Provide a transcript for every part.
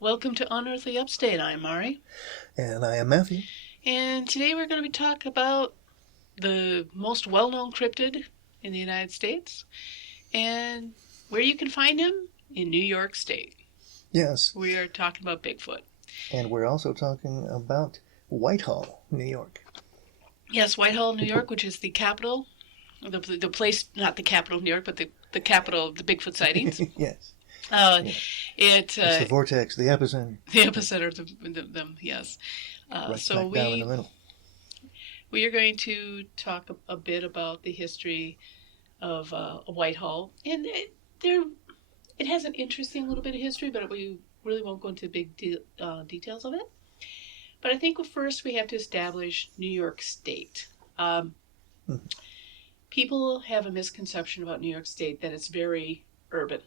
Welcome to Unearthly Upstate. I'm Mari. And I am Matthew. And today we're going to be talking about the most well-known cryptid in the United States and where you can find him in New York State. Yes. We are talking about Bigfoot. And we're also talking about Whitehall, New York. Yes, Whitehall, New York, which is the capital, the place, not the capital of New York, but the capital of the Bigfoot sightings. Yes. It's the vortex, the epicenter. The epicenter of them, yes. Right so down in the middle. We are going to talk a bit about the history of Whitehall, and it has an interesting little bit of history, but we really won't go into big details of it. But I think first we have to establish New York State. People have a misconception about New York State that it's very urban.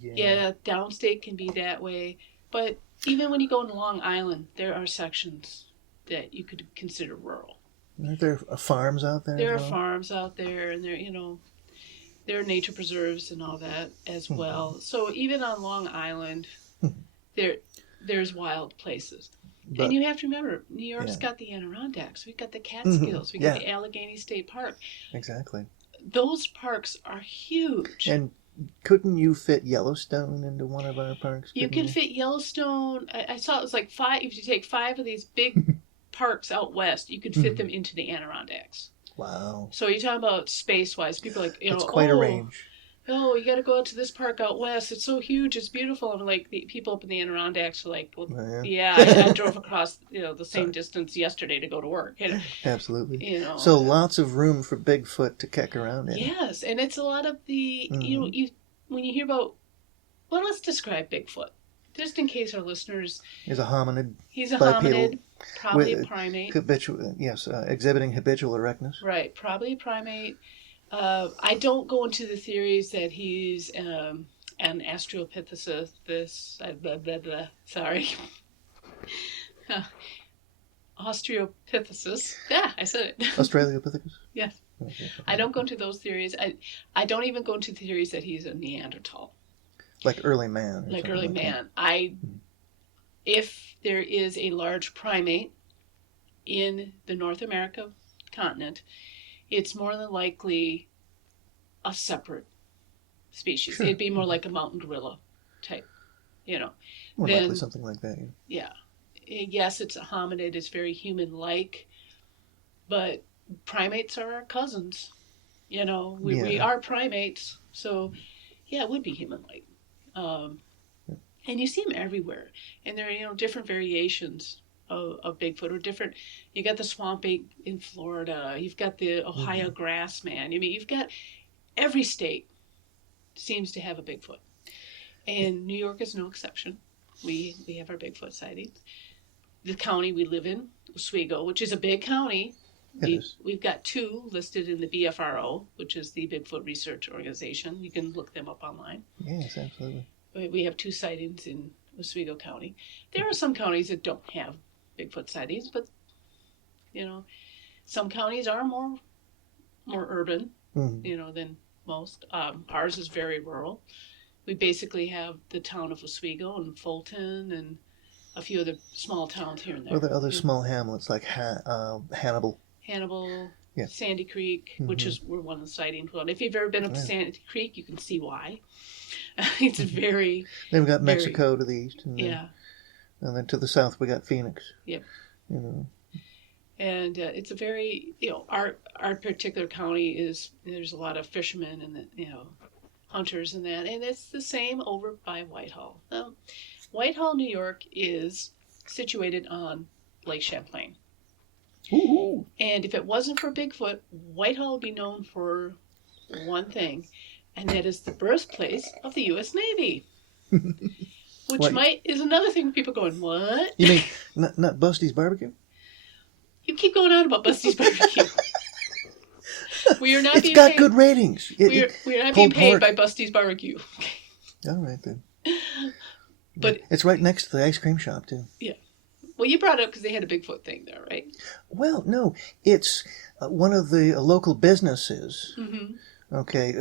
Yeah, downstate can be that way, but even when you go to Long Island, there are sections that you could consider rural. Aren't there farms out there? There are farms out there, and there are nature preserves and all that as well. So even on Long Island, there's wild places. And you have to remember, New York's got the Adirondacks, we've got the Catskills, we've got the Allegheny State Park. Exactly. Those parks are huge. And couldn't you fit Yellowstone into one of our parks? You can fit Yellowstone. I saw it was like 5. If you take 5 of these big parks out west, you could fit them into the Adirondacks. Wow. So you're talking about space-wise. People are like, it's quite a range. Oh, you got to go out to this park out west. It's so huge. It's beautiful. And like the people up in the Adirondacks are like, well, I drove across the same distance yesterday to go to work. And, absolutely. So lots of room for Bigfoot to kick around in. Yes, and it's a lot of the when you hear about. Well, let's describe Bigfoot, just in case our listeners. He's a hominid. He's a hominid, probably a primate. Exhibiting habitual erectness. Right, probably a primate. I don't go into the theories that he's an Australopithecus. Sorry. Australopithecus. Yeah, I said it. Australopithecus? Yes. Okay. I don't go into those theories. I don't even go into the theories that he's a Neanderthal. Like early man. Like early man. If there is a large primate in the North America continent, it's more than likely a separate species. Sure. It'd be more like a mountain gorilla type, More likely something like that, yeah. Yes, it's a hominid. It's very human-like, but primates are our cousins. We are primates, so it would be human-like. And you see them everywhere, and there are different variations of Bigfoot, or different. You got the swamp ape in Florida. You've got the Ohio grassman. You've got every state seems to have a Bigfoot, and New York is no exception. We have our Bigfoot sightings. The county we live in, Oswego, which is a big county. We've got 2 listed in the BFRO, which is the Bigfoot Research Organization. You can look them up online. Yes, absolutely. We have 2 sightings in Oswego County. There are some counties that don't have Bigfoot sightings, but some counties are more urban, than most. Ours is very rural. We basically have the town of Oswego and Fulton and a few other small towns here and there. Well, there are other small hamlets like Hannibal. Sandy Creek, which is where one of the sightings was. If you've ever been up to Sandy Creek, you can see why. It's very. Then we got Mexico to the east, and then to the south we got Phoenix. Yep. And it's a very our particular county there's a lot of fishermen and hunters and that, and it's the same over by Whitehall. Whitehall, New York is situated on Lake Champlain. Ooh. And if it wasn't for Bigfoot, Whitehall would be known for one thing, and that is the birthplace of the U.S. Navy. Which is another thing people going, what? You mean not Busty's Barbecue? You keep going on about Busty's Barbecue. We are not It's got good ratings. We are not being paid by Busty's Barbecue. All right, then. But it's right next to the ice cream shop, too. Yeah. Well, you brought it up because they had a Bigfoot thing there, right? Well, no. It's one of the local businesses Okay,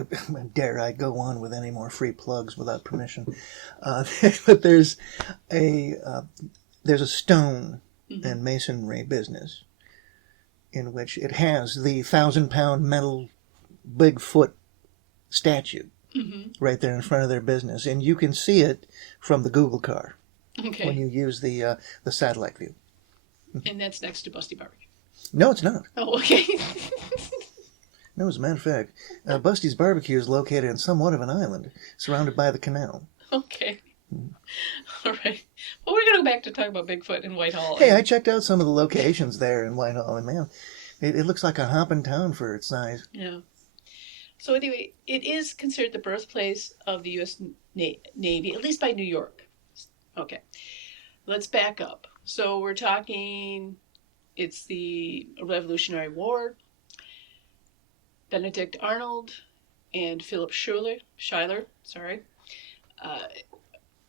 dare I go on with any more free plugs without permission? But there's a stone and masonry business in which it has the 1,000-pound metal Bigfoot statue right there in front of their business, and you can see it from the Google car when you use the satellite view. And that's next to Busty Barbecue. No, it's not. Oh, okay. No, as a matter of fact, Busty's Barbecue is located in somewhat of an island, surrounded by the canal. Okay. All right. Well, we're going to go back to talk about Bigfoot in Whitehall. Hey, I checked out some of the locations there in Whitehall, and man, it looks like a hopping town for its size. Yeah. So anyway, it is considered the birthplace of the U.S. Navy, at least by New York. Okay. Let's back up. So we're talking, it's the Revolutionary War. Benedict Arnold and Philip Schuyler,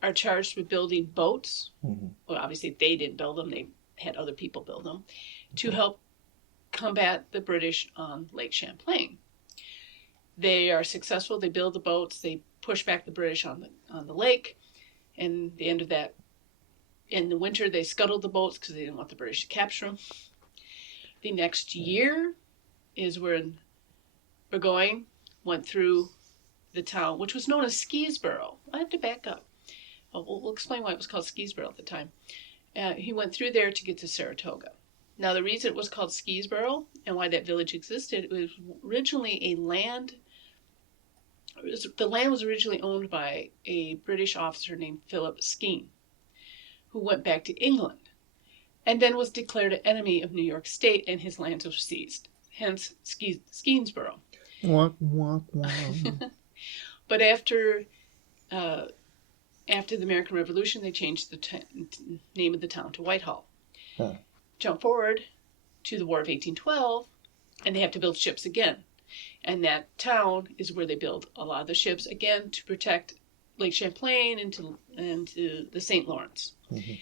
are charged with building boats. Mm-hmm. Well, obviously they didn't build them. They had other people build them to help combat the British on Lake Champlain. They are successful. They build the boats. They push back the British on the lake. And the end of that, in the winter, they scuttled the boats because they didn't want the British to capture them. The next year is when Burgoyne went through the town, which was known as Skeesboro. I have to back up. We'll explain why it was called Skeesboro at the time. He went through there to get to Saratoga. Now, the reason it was called Skeesboro and why that village existed, it was originally the land was originally owned by a British officer named Philip Skene, who went back to England and then was declared an enemy of New York State, and his lands were seized. Hence, Skenesboro. Wah, wah, wah. But after the American Revolution, they changed the name of the town to Whitehall. Huh. Jump forward to the War of 1812, and they have to build ships again. And that town is where they build a lot of the ships, again, to protect Lake Champlain and to the St. Lawrence. Mm-hmm.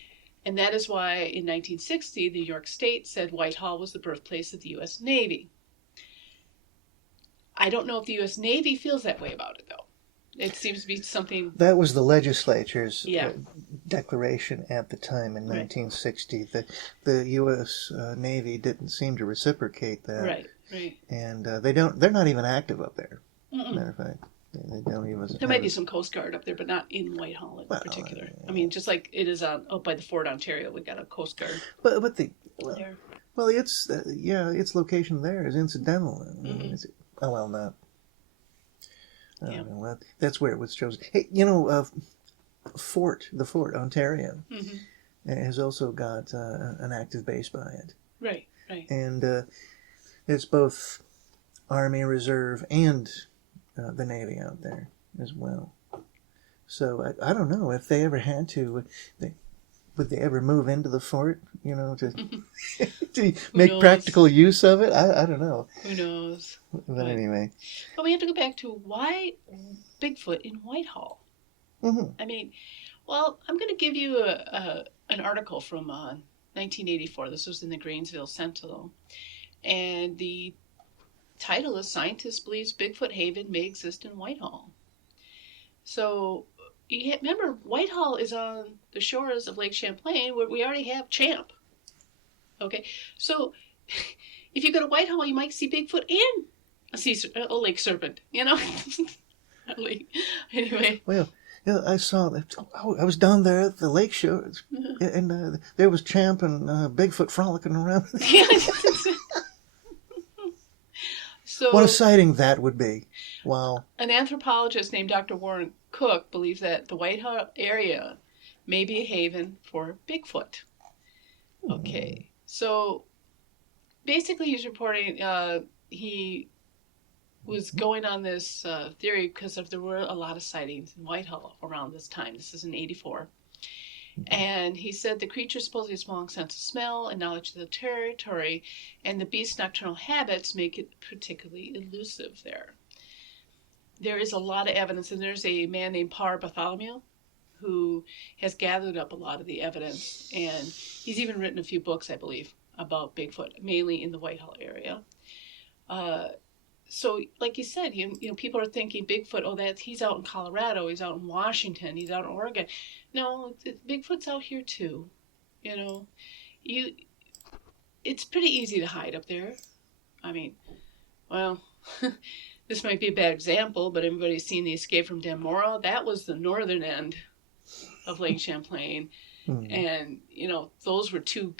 And that is why in 1960, the New York State said Whitehall was the birthplace of the U.S. Navy. I don't know if the U.S. Navy feels that way about it, though. It seems to be something... That was the legislature's declaration at the time in 1960. The U.S. Navy didn't seem to reciprocate that. Right. And they're not even active up there. Matter of fact. They don't even... There might be some Coast Guard up there, but not in Whitehall in particular. I mean, just like it is out by the Fort Ontario, we got a Coast Guard. Its location there is incidental. Mm-hmm. Not. Well, that's where it was chosen. Hey, the Fort Ontario, has also got an active base by it. Right. And it's both Army Reserve and the Navy out there as well. So I don't know if they ever had to. Would they ever move into the fort? To make practical use of it? I don't know. Who knows? But anyway. But we have to go back to why Bigfoot in Whitehall. Mm-hmm. I mean, well, I'm going to give you an article from 1984. This was in the Grainsville Sentinel, and the title is "Scientists Believes Bigfoot Haven May Exist in Whitehall." So, remember, Whitehall is on the shores of Lake Champlain, where we already have Champ. Okay, so if you go to Whitehall, you might see Bigfoot and a lake serpent. Anyway. Well, I saw that. I was down there at the lake shore, and there was Champ and Bigfoot frolicking around. So, what a sighting that would be! Wow. An anthropologist named Dr. Warren Cook believes that the Whitehall area may be a haven for Bigfoot. Okay, so basically he's reporting he was going on this theory because there were a lot of sightings in Whitehall around this time. This is in 84. And he said the creature supposedly has a strong sense of smell and knowledge of the territory, and the beast's nocturnal habits make it particularly elusive there. There is a lot of evidence, and there's a man named Parr Bartholomew who has gathered up a lot of the evidence, and he's even written a few books, I believe, about Bigfoot, mainly in the Whitehall area. so like you said, people are thinking Bigfoot. Oh, he's out in Colorado. He's out in Washington. He's out in Oregon. No, Bigfoot's out here too. You know, you. It's pretty easy to hide up there. I mean, well, this might be a bad example, but everybody's seen the Escape from Dannemora. That was the northern end of Lake Champlain, and those were two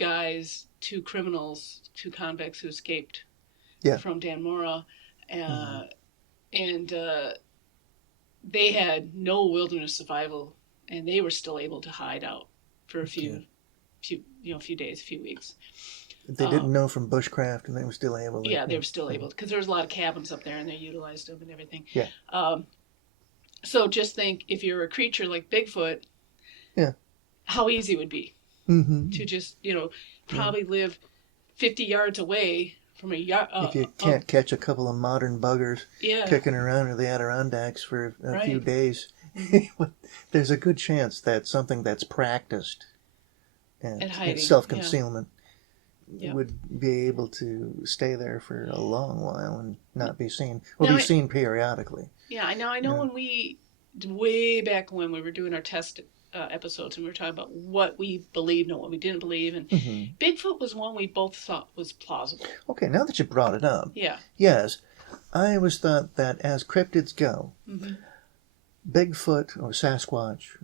criminals, two convicts who escaped from Dannemora. And they had no wilderness survival, and they were still able to hide out for a few days, a few weeks. They didn't know from bushcraft, and they were still able. They were still able, because there was a lot of cabins up there, and they utilized them and everything. Yeah. So just think, if you're a creature like Bigfoot, how easy it would be to just probably live 50 yards away from a yard. If you can't catch a couple of modern buggers kicking around in the Adirondacks for a few days, there's a good chance that something that's practiced at self-concealment would be able to stay there for a long while and not be seen, or be seen periodically. Yeah, I know. When way back when we were doing our test episodes, and we were talking about what we believed and what we didn't believe, and Bigfoot was one we both thought was plausible. Okay, now that you brought it up, yes, I always thought that as cryptids go, Bigfoot or Sasquatch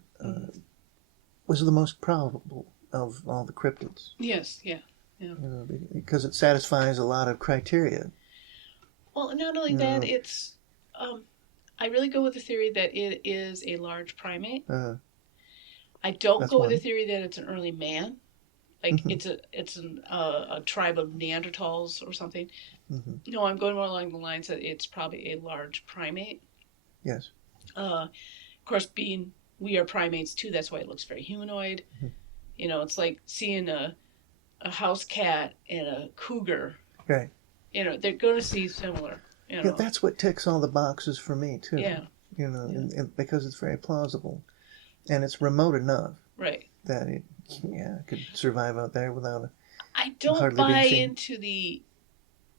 was the most probable of all the cryptids. Yes, yeah. Because it satisfies a lot of criteria. Well, not only that, it's I really go with the theory that it is a large primate. I don't go with the theory that it's an early man, like it's a tribe of Neanderthals or something. No, I'm going more along the lines that it's probably a large primate. Yes. Of course, we are primates too, that's why it looks very humanoid. It's like seeing a house cat and a cougar. Right. They're going to see similar. Yeah, that's what ticks all the boxes for me too. Yeah. And because it's very plausible, and it's remote enough. Right. That it, could survive out there without a. I don't buy into the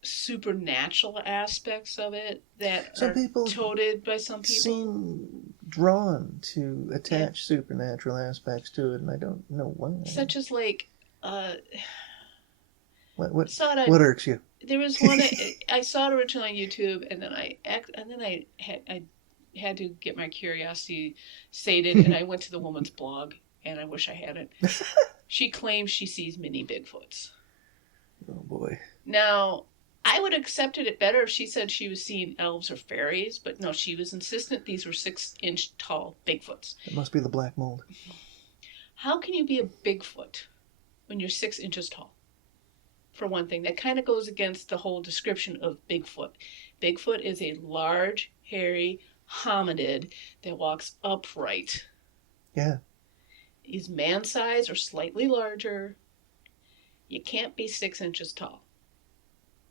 supernatural aspects of it that some are people toted by some people. Seem drawn to attach supernatural aspects to it, and I don't know why. Such as like. What irks you? There was one I saw it originally on YouTube, and then I had to get my curiosity sated, and I went to the woman's blog, and I wish I hadn't. She claims she sees mini Bigfoots. Oh boy! Now I would have accepted it better if she said she was seeing elves or fairies, but no, she was insistent these were 6-inch tall Bigfoots. It must be the black mold. How can you be a Bigfoot when you're 6 inches tall? For one thing, that kind of goes against the whole description of Bigfoot. Bigfoot is a large, hairy hominid that walks upright. Yeah. He's man-sized or slightly larger. You can't be 6 inches tall.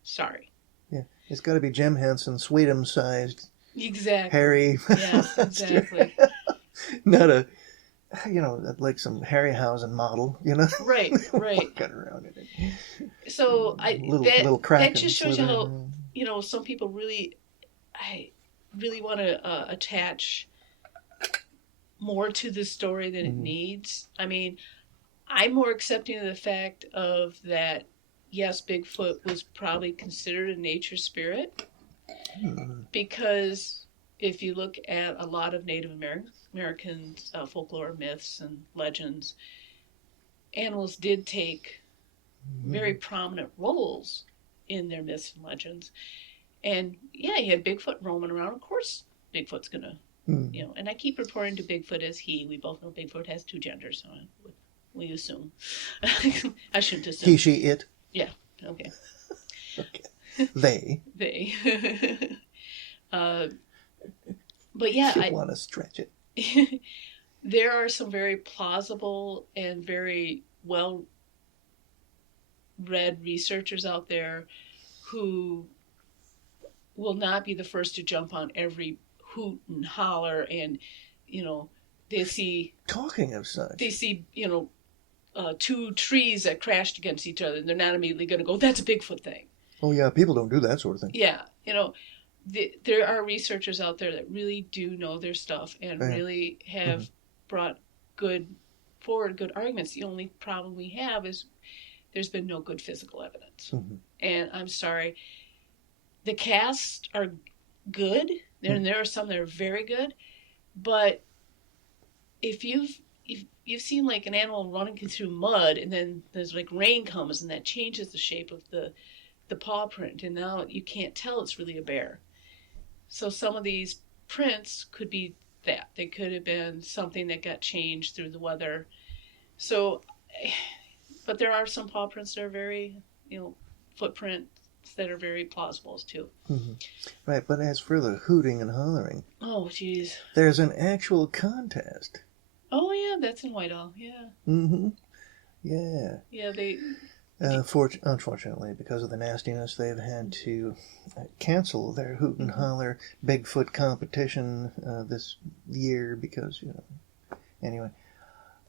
Sorry. Yeah, it's got to be Jim Henson, Sweetums-sized. Exactly. Hairy. Yeah, exactly. Not a... like some Harryhausen model, Right. Walking around in it. So that just shows you how, around. Some people really want to attach more to the story than it needs. I mean, I'm more accepting of the fact of that, yes, Bigfoot was probably considered a nature spirit, because if you look at a lot of Native Americans' folklore, myths, and legends, animals did take very prominent roles in their myths and legends. And you had Bigfoot roaming around. Of course, Bigfoot's gonna, and I keep referring to Bigfoot as he. We both know Bigfoot has 2 genders, so we assume. I shouldn't assume. He, she, it. Yeah. Okay. Okay. They. They. But yeah, I want to stretch it. There are some very plausible and very well read researchers out there who will not be the first to jump on every hoot and holler, and they see, talking of such, they see 2 trees that crashed against each other, and they're not immediately going to go, that's a Bigfoot thing. Oh yeah, people don't do that sort of thing. Yeah, there are researchers out there that really do know their stuff and really have brought forward good arguments. The only problem we have is there's been no good physical evidence. And I'm sorry, the casts are good, and there are some that are very good, but if you've seen like an animal running through mud, and then there's like rain comes, and that changes the shape of the paw print, and now you can't tell it's really a bear. So some of these prints could be that. They could have been something that got changed through the weather. So, but there are some paw prints that are very, footprints that are very plausible too. Right, but as for the hooting and hollering, oh geez, there's an actual contest. Oh yeah, that's in Whitehall. Yeah. Yeah. Yeah, they. Unfortunately, because of the nastiness, they've had to cancel their hoot and holler Bigfoot competition this year because, anyway,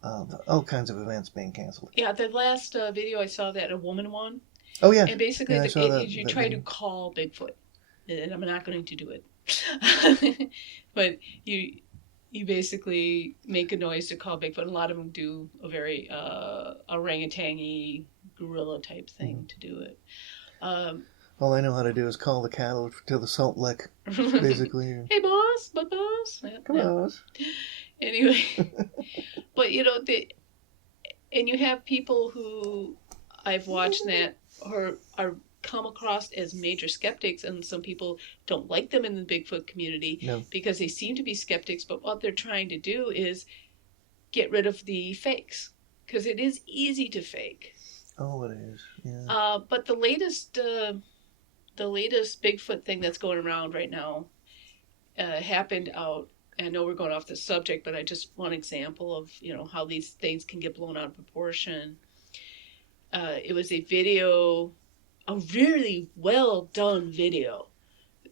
all kinds of events being canceled. Yeah, the last video I saw that a woman won. Oh, yeah. And basically, you try to call Bigfoot. And I'm not going to do it. But you basically make a noise to call Bigfoot. A lot of them do a very orangutan-y, gorilla-type thing to do it. All I know how to do is call the cattle to the salt lick, basically. Hey, boss! Boss! Come on, boss. Anyway. But, and you have people who I've watched that are come across as major skeptics, and some people don't like them in the Bigfoot community because they seem to be skeptics, but what they're trying to do is get rid of the fakes, because it is easy to fake. Oh, it is. Yeah. But the latest Bigfoot thing that's going around right now happened out. I know we're going off the subject, but I just one example of how these things can get blown out of proportion. It was a video, a really well done video.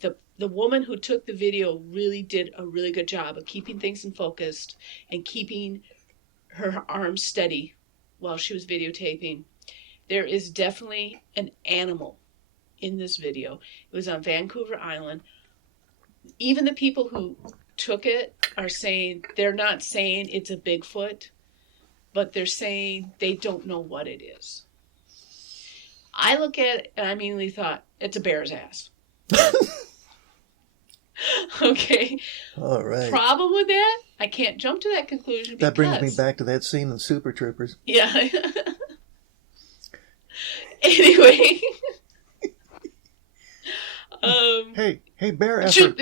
The woman who took the video really did a really good job of keeping things in focus and keeping her arms steady while she was videotaping. There is definitely an animal in this video. It was on Vancouver Island. Even the people who took it are saying, they're not saying it's a Bigfoot, but they're saying they don't know what it is. I look at it and I immediately thought, it's a bear's ass. Okay. All right. Problem with that, I can't jump to that conclusion because... That brings me back to that scene in Super Troopers. Yeah. Anyway. Hey, bear effort.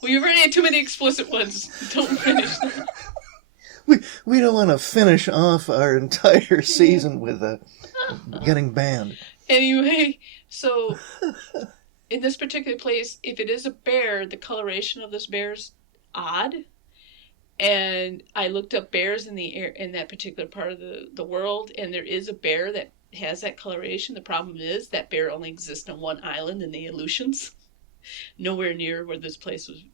Well, you've already had too many explicit ones. Don't finish them. We don't want to finish off our entire season with getting banned. Anyway, so in this particular place, if it is a bear, the coloration of this bear's odd. And I looked up bears in that particular part of the world, and there is a bear that has that coloration. The problem is that bear only exists on one island in the Aleutians, nowhere near where this place was.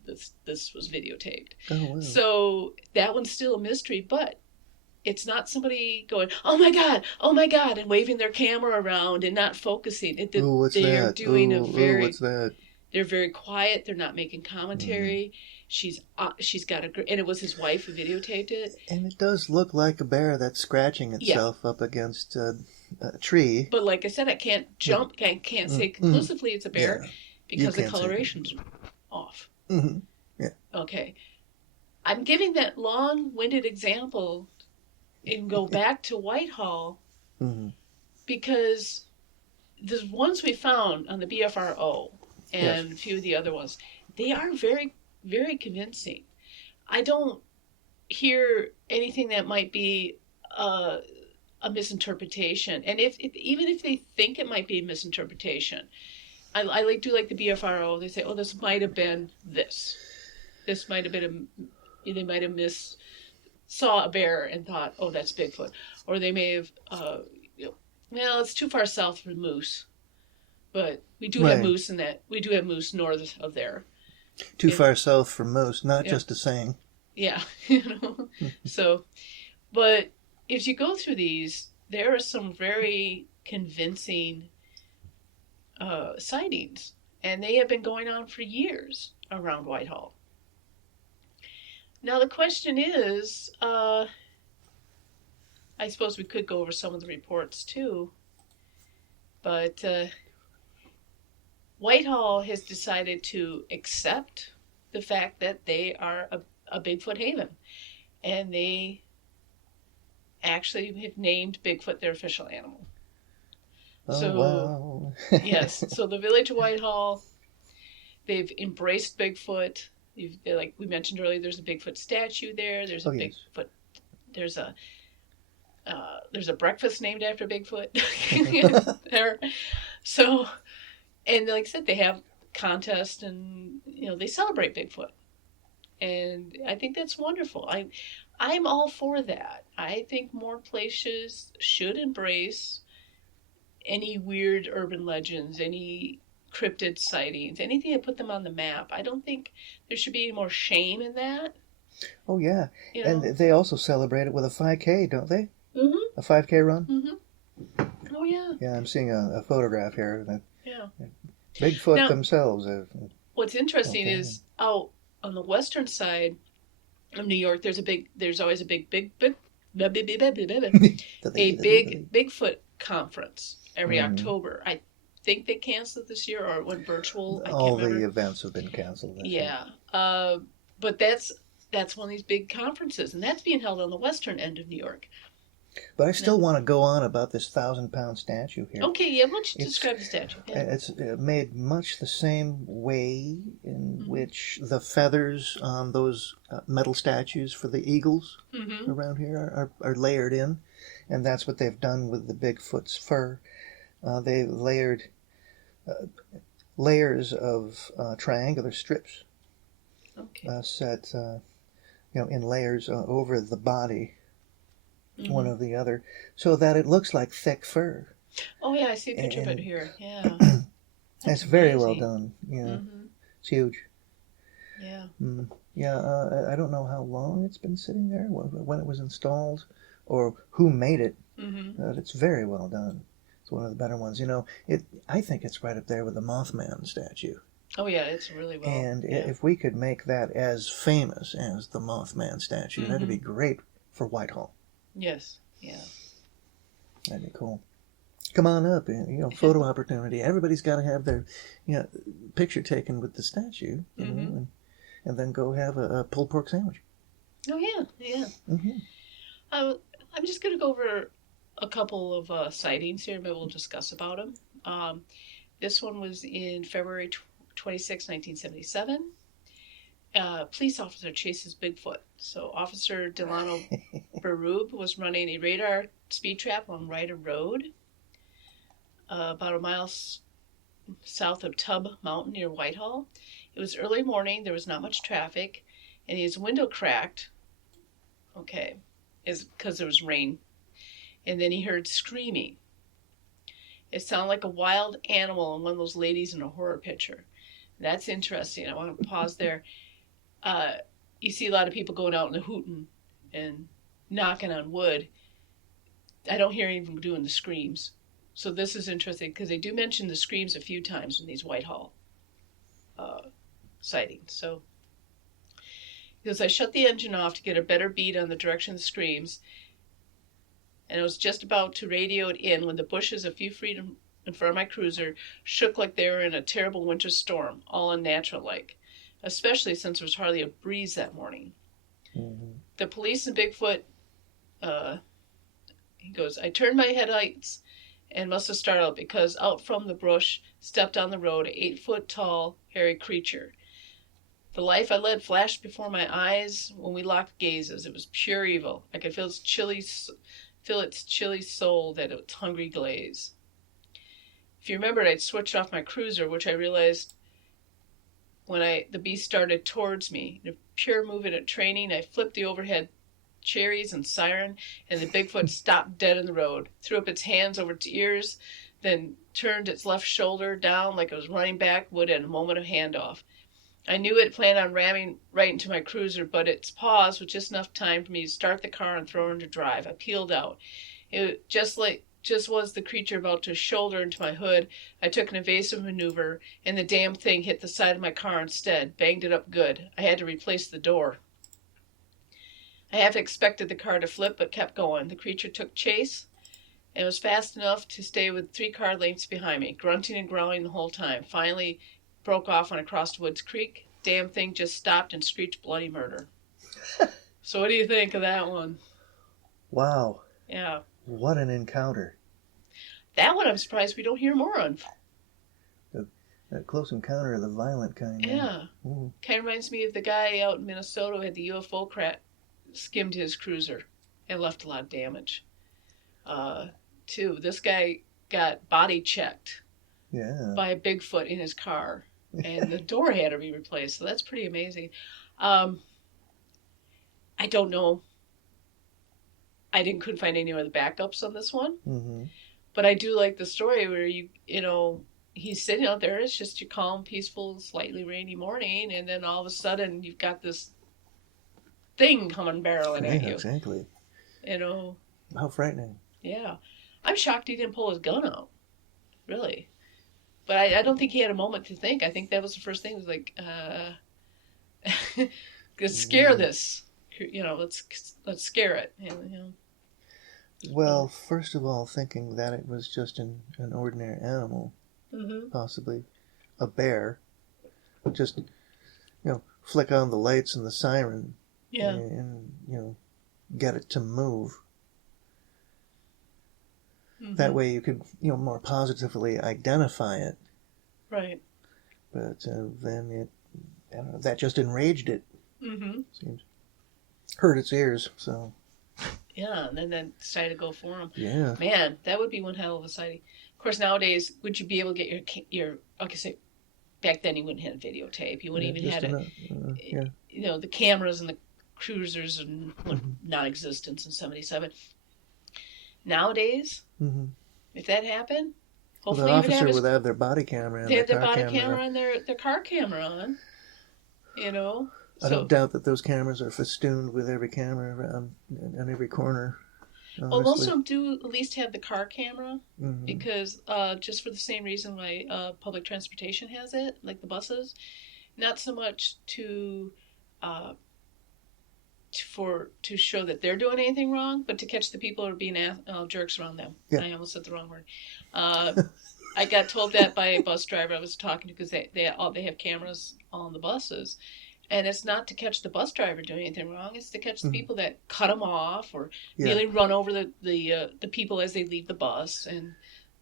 This was videotaped. Oh, wow. So that one's still a mystery, but it's not somebody going, oh my God, and waving their camera around and not focusing. What's that? What's that? They're very quiet. They're not making commentary. She's got and it was his wife who videotaped it. And it does look like a bear that's scratching itself up against a tree. But like I said, I can't jump. I can't say conclusively it's a bear because the coloration's off. Mm-hmm. Yeah. Okay. I'm giving that long-winded example and go back to Whitehall because the ones we found on the BFRO and a few of the other ones, they are very, very convincing. I don't hear anything that might be a misinterpretation. And even if they think it might be a misinterpretation, I do like the BFRO. They say, oh, this might have been this. This might have been they might have saw a bear and thought, oh, that's Bigfoot. Or they may have, well, it's too far south for moose. But we do have moose in that. We do have moose north of there. Too far south for moose, not just a saying. Yeah. So, but if you go through these, there are some very convincing sightings. And they have been going on for years around Whitehall. Now the question is, I suppose we could go over some of the reports too, but Whitehall has decided to accept the fact that they are a Bigfoot haven, and they actually have named Bigfoot their official animal. Oh, so, wow. Yes, so the village of Whitehall, they've embraced Bigfoot. Like we mentioned earlier, there's a Bigfoot statue there. There's a Bigfoot. There's a breakfast named after Bigfoot there. So, and like I said, they have contests and they celebrate Bigfoot, and I think that's wonderful. I'm all for that. I think more places should embrace any weird urban legends, any cryptid sightings, anything that put them on the map. I don't think there should be any more shame in that. Oh, yeah. And they also celebrate it with a 5K, don't they? Mm-hmm. A 5K run? Mm-hmm. Oh, yeah. Yeah, I'm seeing a photograph here. Yeah. Bigfoot now, themselves. What's interesting is out on the western side of New York, there's always a big Bigfoot conference every October. I think they canceled this year, or it went virtual. All the events have been canceled. Yeah, but that's one of these big conferences, and that's being held on the western end of New York. But I still want to go on about this 1,000-pound statue here. Okay, yeah, why don't you describe the statue? Yeah. It's made much the same way in which the feathers on those metal statues for the eagles around here are layered in, and that's what they've done with the Bigfoot's fur. They layered layers of triangular strips set in layers over the body, one of the other, so that it looks like thick fur. Oh yeah, I see a picture of it here. Yeah, it's very well done. Yeah, it's huge. Yeah. Yeah, I don't know how long it's been sitting there, when it was installed, or who made it. But it's very well done. It's one of the better ones. I think it's right up there with the Mothman statue. Oh yeah, it's really well. And if we could make that as famous as the Mothman statue, that'd be great for Whitehall. Yes, yeah. That'd be cool. Come on up, photo opportunity. Everybody's got to have their, picture taken with the statue, and then go have a pulled pork sandwich. Oh yeah, yeah. I'm just going to go over a couple of sightings here. Maybe we'll discuss about them. This one was in February 26, 1977. Police officer chases Bigfoot. So Officer Delano Berube was running a radar speed trap on Ryder Road, about a mile south of Tub Mountain near Whitehall. It was early morning. There was not much traffic, and his window cracked. Okay, is because there was rain. And then he heard screaming. It sounded like a wild animal and one of those ladies in a horror picture. That's interesting. I want to pause there. You see a lot of people going out and hooting and knocking on wood. I don't hear anyone doing the screams. So this is interesting because they do mention the screams a few times in these Whitehall sightings. So, because I shut the engine off to get a better beat on the direction of the screams, and I was just about to radio it in when the bushes a few feet in front of my cruiser shook like they were in a terrible winter storm, all unnatural-like, especially since there was hardly a breeze that morning. The police and Bigfoot, he goes, I turned my headlights and must have startled because out from the brush stepped on the road an 8-foot-tall, hairy creature. The life I led flashed before my eyes when we locked gazes. It was pure evil. I could feel its chilly soul, that its hungry glaze. If you remembered, I'd switched off my cruiser, which I realized when the beast started towards me. In a pure movement of training, I flipped the overhead cherries and siren, and the Bigfoot stopped dead in the road, threw up its hands over its ears, then turned its left shoulder down like it was running backward at a moment of handoff. I knew it planned on ramming right into my cruiser, but its pause was just enough time for me to start the car and throw her into drive. I peeled out. It just like just was the creature about to shoulder into my hood, I took an evasive maneuver, and the damn thing hit the side of my car instead, banged it up good. I had to replace the door. I half expected the car to flip, but kept going. The creature took chase, and was fast enough to stay with 3 car lengths behind me, grunting and growling the whole time. Finally broke off when I crossed Woods Creek. Damn thing just stopped and screeched bloody murder. So what do you think of that one? Wow. Yeah. What an encounter. That one I'm surprised we don't hear more of. A close encounter of the violent kind. Yeah. Kind of reminds me of the guy out in Minnesota who had the UFO skimmed his cruiser and left a lot of damage. Too. This guy got body checked by a Bigfoot in his car, and the door had to be replaced. So that's pretty amazing. I don't know. I couldn't find any other backups on this one, but I do like the story where you know he's sitting out there. It's just your calm, peaceful, slightly rainy morning, and then all of a sudden you've got this thing coming barreling at you. Exactly. You know. How frightening. Yeah. I'm shocked he didn't pull his gun out. Really. But I don't think he had a moment to think. I think that was the first thing. It was like, let's scare this. You know, let's scare it. You know. Well, first of all, thinking that it was just an ordinary animal, possibly a bear, just, flick on the lights and the siren, and get it to move. That way you could, more positively identify it. Right. But then that just enraged it. Seems. Hurt its ears, so. Yeah, and then decided to go for him. Yeah. Man, that would be one hell of a sighting. Of course, nowadays, would you be able to get your like I say, back then you wouldn't have videotape. You wouldn't even have the cameras and the cruisers and non-existence in 77. Nowadays, if that happened, hopefully the officer would have their body camera. They have their body camera and their car camera on. I don't doubt that those cameras are festooned with every camera on every corner. Honestly. Well, most of them do at least have the car camera because just for the same reason why public transportation has it, like the buses, not so much to show that they're doing anything wrong, but to catch the people who are being jerks around them. Yeah. I almost said the wrong word. I got told that by a bus driver I was talking to because they have cameras on the buses. And it's not to catch the bus driver doing anything wrong. It's to catch the people that cut them off or really run over the people as they leave the bus. And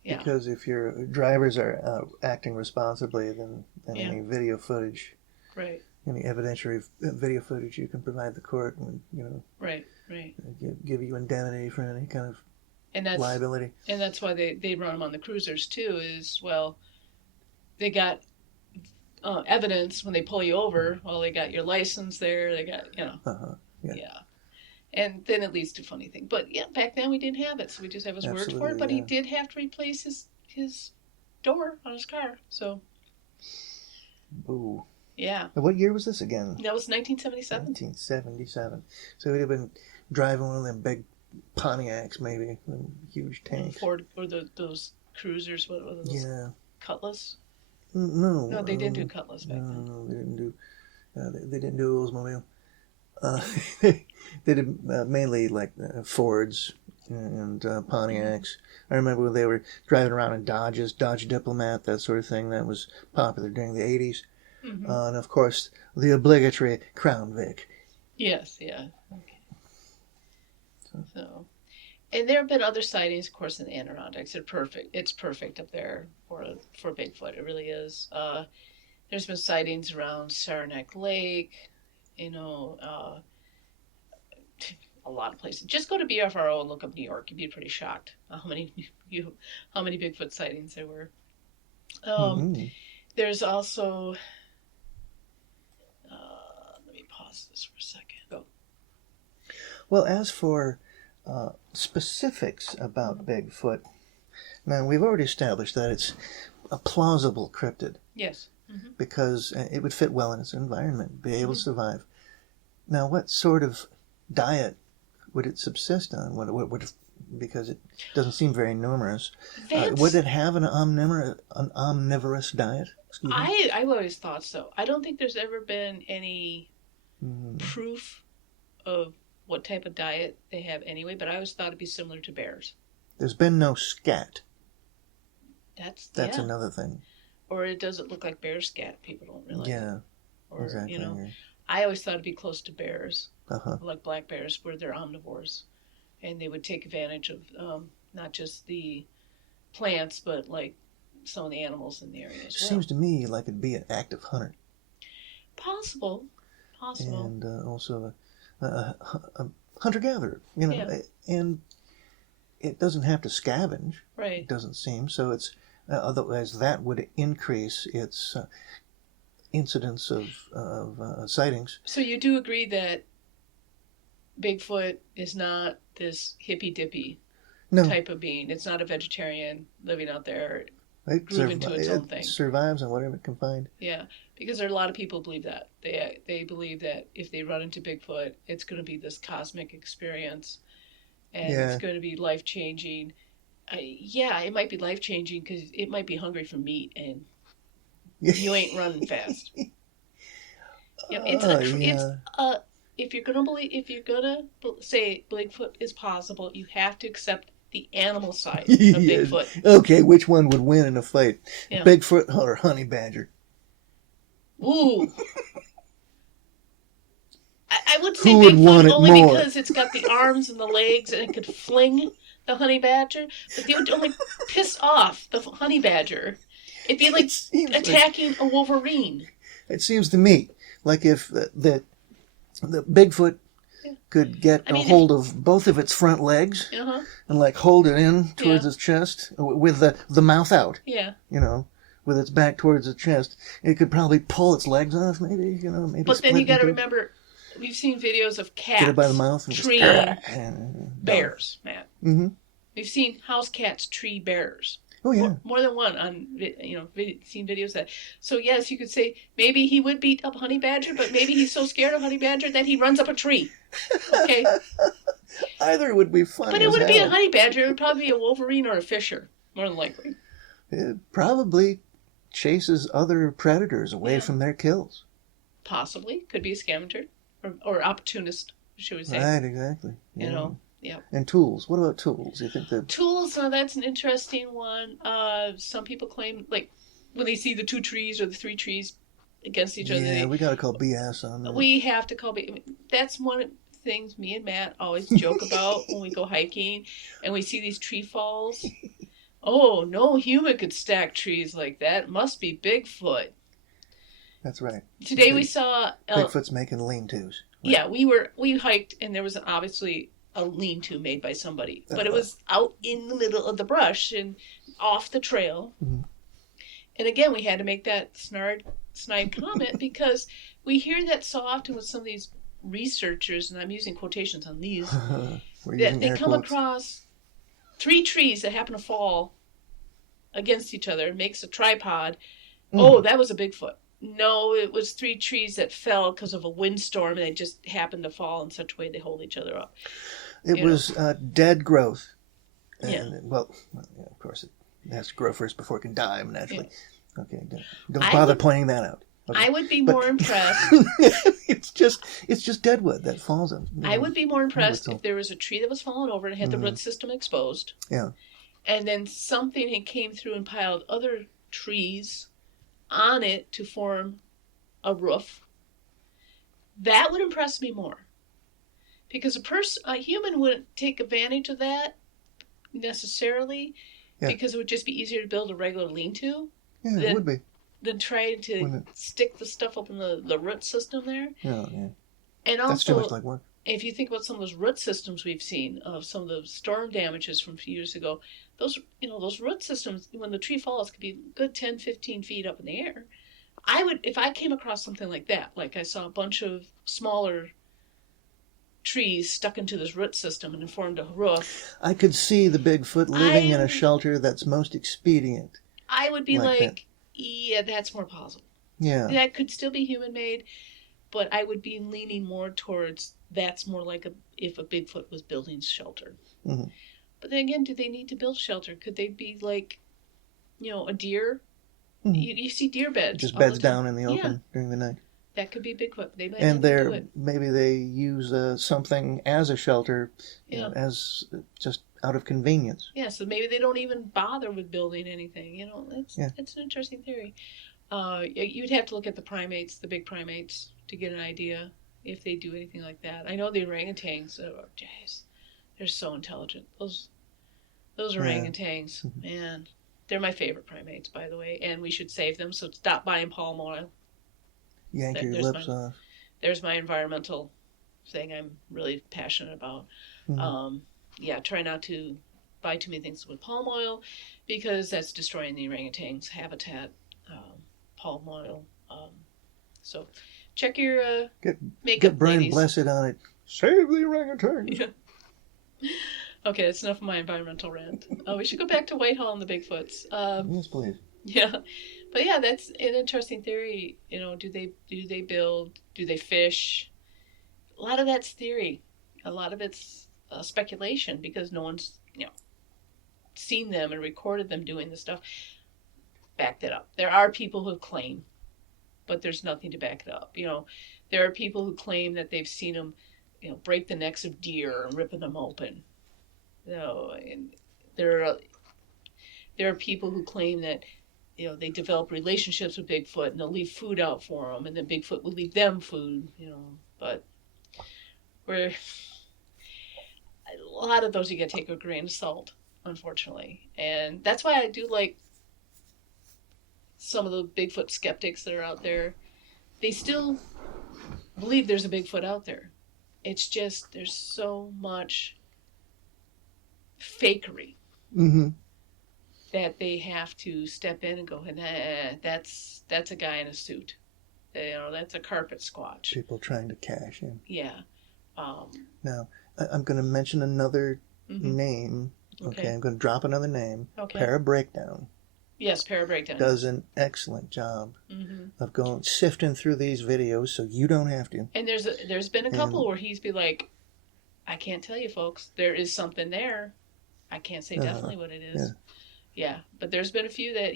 because if your drivers are acting responsibly, then any video footage, right, any evidentiary video footage you can provide the court, and right, give you indemnity for any kind of liability. And that's why they run them on the cruisers too. Is they got. Evidence when they pull you over. Well, they got your license there. They got, and then it leads to funny things. But back then we didn't have it, so we just have his word for it. But he did have to replace his door on his car. So, ooh, yeah. What year was this again? That was 1977. 1977. So he'd have been driving one of them big Pontiacs, maybe, huge tanks. Ford or those cruisers. What were those? Yeah. Cutlass. No, they didn't do Cutlass back then. No, they didn't do. They didn't do Oldsmobile. They did mainly like Fords and Pontiacs. I remember when they were driving around in Dodges, Dodge Diplomat, that sort of thing. That was popular during the 80s. And of course, the obligatory Crown Vic. Yes, yeah. Okay. So, and there have been other sightings, of course, in the Adirondacks. They're perfect. It's perfect up there for Bigfoot. It really is. There's been sightings around Saranac Lake, a lot of places. Just go to BFRO and look up New York. You'd be pretty shocked how many Bigfoot sightings there were. There's also. Let me pause this for a second. Go. Well, as for specifics about Bigfoot, now we've already established that it's a plausible cryptid. Yes. Because it would fit well in its environment, be able to survive. Now, what sort of diet would it subsist on? What because it doesn't seem very numerous. That's, Would it have an omnivorous diet? Excuse me? I've always thought so. I don't think there's ever been any proof of what type of diet they have anyway, but I always thought it'd be similar to bears. There's been no scat. That's yeah. another thing. Or it doesn't look like bear scat. People don't realize. Yeah. Or, exactly. Yeah. I always thought it'd be close to bears, Uh-huh. like black bears, where they're omnivores. And they would take advantage of not just the plants, but like some of the animals in the area as well. Seems to me like it'd be an active hunter. Possible. And also a hunter-gatherer, and it doesn't have to scavenge. Right. It doesn't seem. So it's, otherwise that would increase its incidence of sightings. So you do agree that Bigfoot is not this hippy-dippy type of being. It's not a vegetarian living out there, grooving to its own thing. It survives on whatever it can find. Yeah, because there are a lot of people who believe that. They believe that if they run into Bigfoot, it's going to be this cosmic experience, and it's going to be life-changing. It might be life-changing because it might be hungry for meat, and you ain't running fast. If you're gonna say Bigfoot is possible, you have to accept the animal side of Bigfoot. Okay, which one would win in a fight? Yeah. Bigfoot or honey badger? Ooh. I would say Who would want it only more? because it's got the arms and the legs and it could fling the honey badger, but they would only piss off the honey badger. It'd be like attacking a wolverine. It seems to me like if the Bigfoot could get a hold of both of its front legs and like hold it in towards its chest with the mouth out. Yeah. With its back towards its chest, it could probably pull its legs off. Maybe. But then you got to remember, we've seen videos of cats get it by the mouth and treeing bears, Matt. Mm-hmm. We've seen house cats tree bears. Oh yeah, more than one on seen videos of that. So yes, you could say maybe he would beat up honey badger, but maybe he's so scared of honey badger that he runs up a tree. Okay. Either would be funny. But it wouldn't be a honey badger. It would probably be a wolverine or a fisher, more than likely. It probably chases other predators away from their kills. Possibly, could be a scavenger or opportunist, should we say? Right, exactly. Yeah. And tools. What about tools? You think that tools? That's an interesting one. Some people claim, like, when they see the two trees or the three trees against each other. Yeah, we got to call BS on that. We have to call BS. That's one of the things me and Matt always joke about when we go hiking and we see these tree falls. Oh, no human could stack trees like that. It must be Bigfoot. That's right. Today we saw Bigfoot's making lean-tos. Right? Yeah, we hiked and there was obviously a lean-to made by somebody, but it was out in the middle of the brush and off the trail. Mm-hmm. And again, we had to make that snide comment because we hear that so often with some of these researchers, and I'm using quotations on these, that they come across 3 trees that happen to fall against each other and makes a tripod. Oh, that was a Bigfoot. No, it was 3 trees that fell because of a windstorm, and they just happened to fall in such a way they hold each other up. It was dead growth. And, well, of course, it has to grow first before it can die, naturally. Yeah. Okay, don't bother pointing that out. Okay. I would be more impressed. It's just dead wood that falls on. I would be more impressed if there was a tree that was fallen over and had the root system exposed. Yeah. And then something had came through and piled other trees on it to form a roof. That would impress me more. Because a human wouldn't take advantage of that necessarily, because it would just be easier to build a regular lean-to. Yeah, it would be. Than trying to stick the stuff up in the root system there. Yeah. And also, that's too much like work. If you think about some of those root systems we've seen of some of the storm damages from a few years ago, those root systems, when the tree falls, could be a good 10, 15 feet up in the air. If I came across something like that, like I saw a bunch of smaller trees stuck into this root system and it formed a roof. I could see the Bigfoot living in a shelter that's most expedient. I would be like yeah, that's more possible. Yeah. That could still be human-made, but I would be leaning more towards that's more like if a Bigfoot was building shelter. Mm-hmm. But then again, do they need to build shelter? Could they be like, a deer? Mm-hmm. You see deer beds. Just beds down in the open during the night. That could be Bigfoot. They might and do it. Maybe they use something as a shelter, as just out of convenience. Yeah, so maybe they don't even bother with building anything. It's an interesting theory. You'd have to look at the primates, the big primates, to get an idea if they do anything like that. I know the orangutans. Jeez, they're so intelligent. Those orangutans, man, they're my favorite primates, by the way. And we should save them. So stop buying palm oil. Yank your lips off. There's my environmental thing I'm really passionate about. Try not to buy too many things with palm oil because that's destroying the orangutan's habitat. Palm oil. So check your makeup. Get Brian ladies. Blessed on it. Save the orangutan. Yeah. Okay, that's enough of my environmental rant. We should go back to Whitehall and the Bigfoots. Yes, please. Yeah. But yeah, that's an interesting theory. Do they build? Do they fish? A lot of that's theory. A lot of it's speculation because no one's seen them and recorded them doing this stuff. Back that up. There are people who claim, but there's nothing to back it up. There are people who claim that they've seen them, break the necks of deer and ripping them open. And there are people who claim that they develop relationships with Bigfoot and they'll leave food out for them, and then Bigfoot will leave them food. But a lot of those you got to take with a grain of salt, unfortunately, and that's why I do like some of the Bigfoot skeptics that are out there. They still believe there's a Bigfoot out there. It's just there's so much fakery that they have to step in and go, nah, that's a guy in a suit. That's a carpet squatch. People trying to cash in. Yeah. Now, I'm going to mention another name. Okay, I'm going to drop another name. Okay. Para-Breakdown. Yes, Para-Breakdown. Does an excellent job of sifting through these videos so you don't have to. And there's been a couple where he's be like, I can't tell you folks, there is something there. I can't say definitely what it is. Yeah, but there's been a few that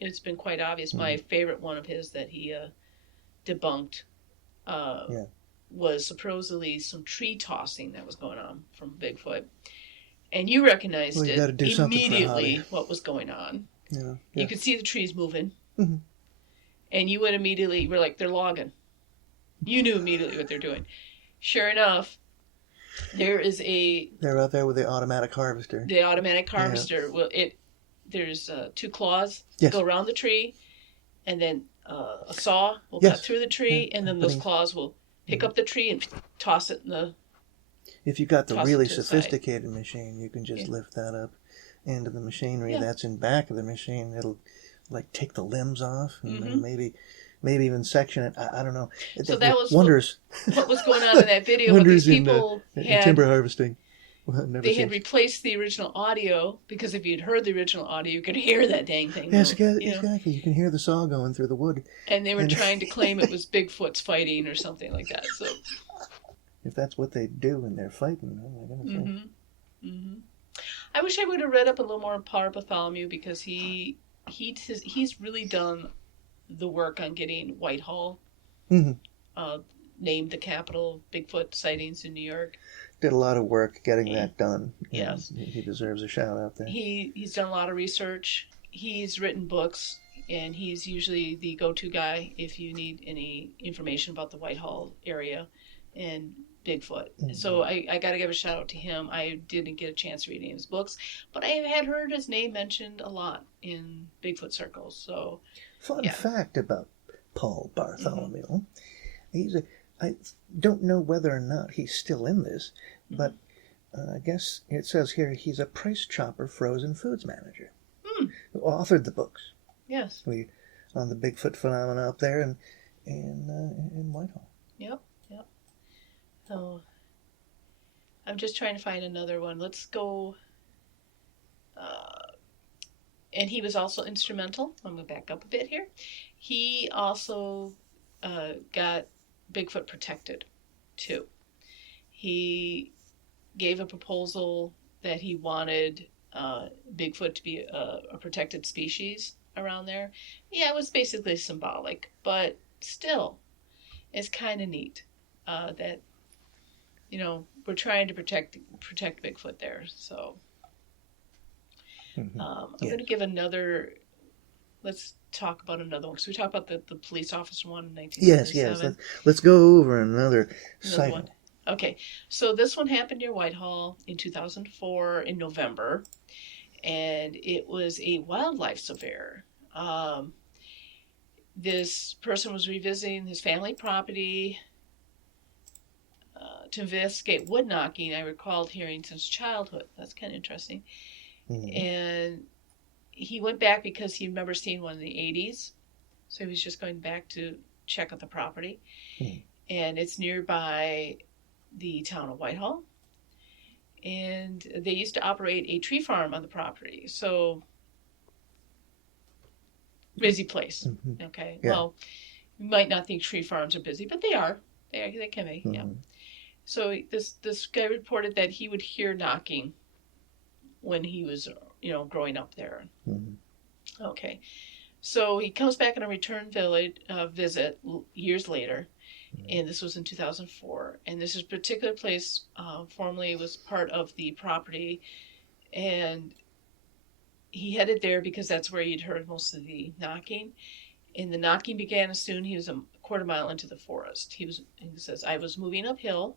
it's been quite obvious. My favorite one of his that he debunked was supposedly some tree tossing that was going on from Bigfoot. And you recognized it immediately what was going on. Yeah. You could see the trees moving. And you went immediately, we're like, they're logging. You knew immediately what they're doing. Sure enough, they're out there with the automatic harvester. The automatic harvester. Well, there's two claws go around the tree, and then a saw will cut through the tree, and then those claws will pick up the tree and toss it in the. If you got the really sophisticated machine, you can just lift that up into the machinery that's in back of the machine. It'll take the limbs off and then maybe even section it. I don't know. So that was wonders. What was going on in that video? Wonders people in timber harvesting. They had replaced the original audio because if you'd heard the original audio, you could hear that dang thing. Yes, exactly. You can hear the saw going through the wood. And they were trying to claim it was Bigfoot's fighting or something like that. So, if that's what they do when they're fighting, oh my goodness. I wish I would have read up a little more on Par Bartholomew because he's really done the work on getting Whitehall named the capital of Bigfoot sightings in New York. Did a lot of work getting that done. Yes. He deserves a shout out there. He's done a lot of research. He's written books, and he's usually the go-to guy if you need any information about the Whitehall area and Bigfoot. So I got to give a shout out to him. I didn't get a chance to read any of his books, but I had heard his name mentioned a lot in Bigfoot circles. So, fun fact about Paul Bartholomew. I don't know whether or not he's still in this, but I guess it says here he's a Price Chopper frozen foods manager who authored the books. Yes. On the Bigfoot phenomena up there in Whitehall. Yep. So I'm just trying to find another one. Let's go. And he was also instrumental. I'm going to back up a bit here. He also got Bigfoot protected, too. He gave a proposal that he wanted Bigfoot to be a protected species around there. Yeah, it was basically symbolic, but still, it's kind of neat that we're trying to protect Bigfoot there. So I'm going to give another. Let's talk about another one because we talked about the police officer one in 1977. Yes. Let's go over another sighting. One. Okay, so this one happened near Whitehall in 2004 in November, and it was a wildlife surveyor. This person was revisiting his family property to investigate wood knocking I recalled hearing since childhood. That's kind of interesting. And he went back because he remembers seeing one in the 80s. So he was just going back to check out the property. And it's nearby the town of Whitehall. And they used to operate a tree farm on the property. So, busy place. Okay. Yeah. Well, you might not think tree farms are busy, but they are. They can be, yeah. So this guy reported that he would hear knocking when he was, growing up there. Okay. So he comes back on a return visit years later, and this was in 2004. And this is a particular place formerly was part of the property, and he headed there because that's where he'd heard most of the knocking. And the knocking began as soon he was a quarter mile into the forest. He says, I was moving uphill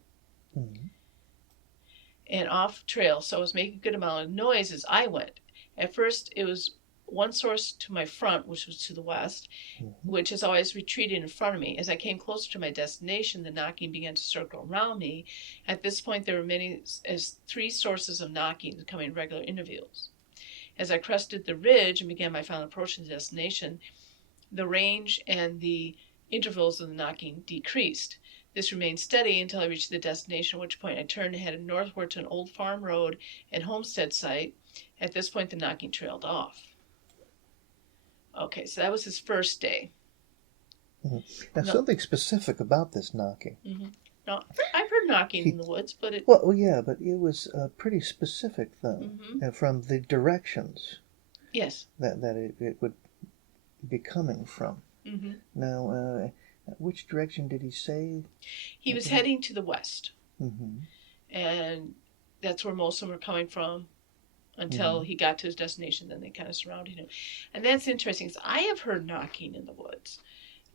and off trail, so I was making a good amount of noise as I went. At first, it was one source to my front, which was to the west, which has always retreated in front of me. As I came closer to my destination, the knocking began to circle around me. At this point, there were many as 3 sources of knocking coming in regular intervals. As I crested the ridge and began my final approach to the destination, the range and the intervals of the knocking decreased. This remained steady until I reached the destination, at which point I turned and headed northward to an old farm road and homestead site. At this point, the knocking trailed off. Okay, so that was his first day. Now, something specific about this knocking. Now, I've heard knocking in the woods, but it... Well, yeah, but it was pretty specific, though, from the directions. Yes. That it would be coming from. Now, which direction did he say? He was heading to the west. And that's where most of them were coming from until he got to his destination. Then they kind of surrounded him. And that's interesting, because I have heard knocking in the woods.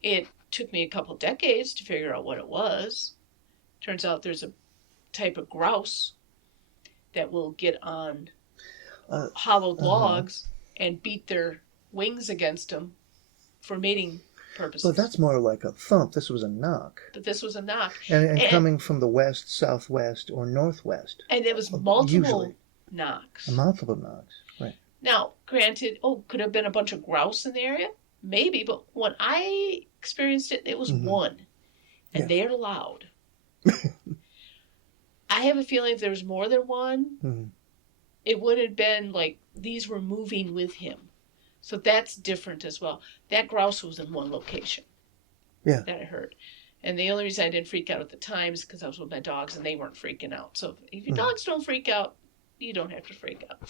It took me a couple decades to figure out what it was. Turns out there's a type of grouse that will get on hollowed logs and beat their wings against them for mating purposes. Well, that's more like a thump. This was a knock. But this was a knock. And coming from the west, southwest, or northwest. And it was multiple knocks. Multiple knocks, right. Now, granted, could have been a bunch of grouse in the area? Maybe, but when I experienced it, it was one. And they're loud. I have a feeling if there was more than one, it would have been like these were moving with him. So that's different as well. That grouse was in one location. Yeah. That I heard. And the only reason I didn't freak out at the time is because I was with my dogs and they weren't freaking out. So if your dogs don't freak out, you don't have to freak out.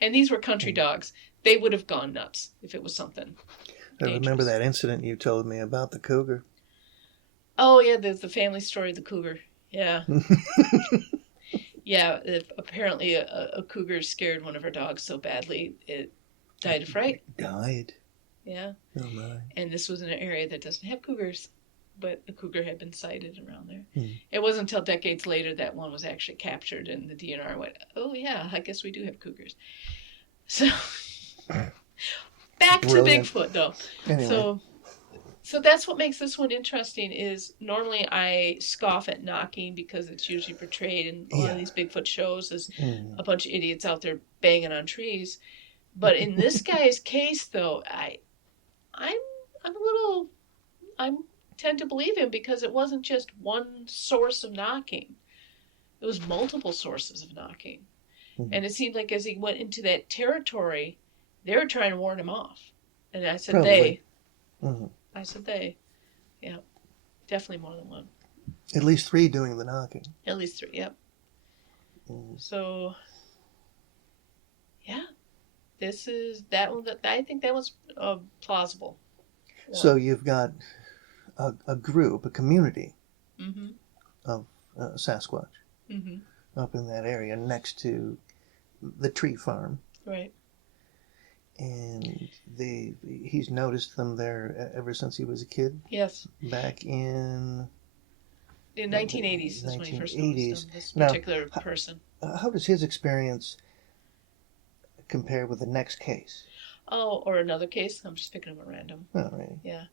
And these were country dogs. They would have gone nuts if it was something dangerous. I remember that incident you told me about the cougar. Oh, yeah, the family story of the cougar. Yeah. Yeah, apparently a cougar scared one of her dogs so badly it died of fright. Died? Yeah. Oh, my. And this was in an area that doesn't have cougars, but a cougar had been sighted around there. It wasn't until decades later that one was actually captured, and the DNR went, oh, yeah, I guess we do have cougars. So, back to Bigfoot, though. Anyway. So that's what makes this one interesting is normally I scoff at knocking because it's usually portrayed in a lot of these Bigfoot shows as a bunch of idiots out there banging on trees. But in this guy's case, though, I tend to believe him because it wasn't just one source of knocking. It was multiple sources of knocking. And it seemed like as he went into that territory, they were trying to warn him off. And I said they. I said they. Yeah. Definitely more than one. At least 3 doing the knocking. At least 3, yep. So, yeah, this is that one. I think that was plausible. So you've got a group, a community Mm-hmm. of Sasquatch Mm-hmm. up in that area next to the tree farm. Right. And he's noticed them there ever since he was a kid. Yes. Back in 1980s is when he first noticed them, this now, particular person. How does his experience compare with the next case? Oh, or another case. I'm just picking them at random. Oh, right. Yeah.